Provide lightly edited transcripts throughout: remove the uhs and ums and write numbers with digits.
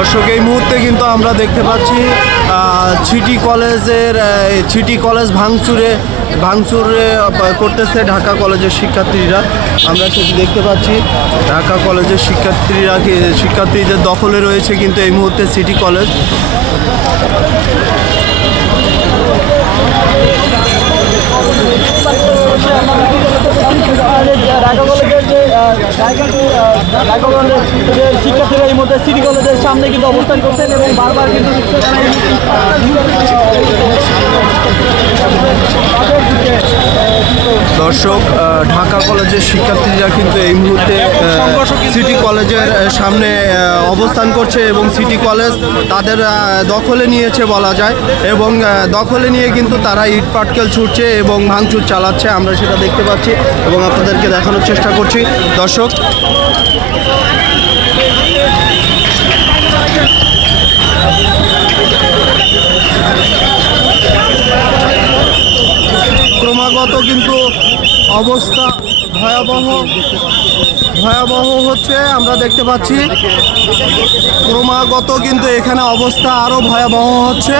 দর্শক এই মুহূর্তে কিন্তু আমরা দেখতে পাচ্ছি সিটি কলেজ ভাঙচুরে করতেছে ঢাকা কলেজের শিক্ষার্থীরা। আমরা সেটি দেখতে পাচ্ছি ঢাকা কলেজের শিক্ষার্থীদের দখলে রয়েছে কিন্তু এই মুহূর্তে সিটি কলেজ। শিক্ষার্থীরা এই মুহূর্তে সিটি কলেজের সামনে কিন্তু অবস্থান করছেন এবং বারবার কিন্তু দর্শক ঢাকা কলেজের শিক্ষার্থীরা কিন্তু এই মুহূর্তে সিটি কলেজের সামনে অবস্থান করছে এবং সিটি কলেজ তাদের দখলে নিয়েছে বলা যায় এবং দখলে নিয়ে কিন্তু তারা ইট পাটকেল ছুটছে এবং ভাঙচুর চালাচ্ছে। আমরা সেটা দেখতে পাচ্ছি এবং আপনাদেরকে দেখানোর চেষ্টা করছি। দর্শক ক্রমাগত কিন্তু অবস্থা ভয়াবহ হচ্ছে। আমরা দেখতে পাচ্ছি ক্রমাগত কিন্তু এখানে অবস্থা আরো ভয়াবহ হচ্ছে।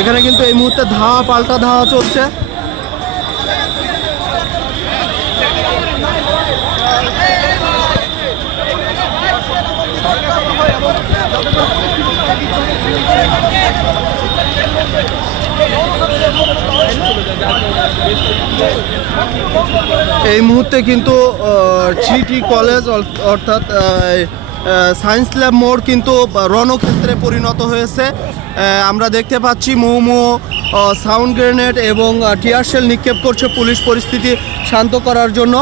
এখানে কিন্তু এই মুহূর্তে ধাওয়া পাল্টা ধাওয়া চলছে। এই মুহূর্তে কিন্তু সিটি কলেজ অর্থাৎ সায়েন্স ল্যাব মোড় কিন্তু রণক্ষেত্রে পরিণত হয়েছে। আমরা দেখতে পাচ্ছি মুহুর্মুহু সাউন্ড গ্রেনেড এবং টিয়ার শেল নিক্ষেপ করছে পুলিশ পরিস্থিতি শান্ত করার জন্য।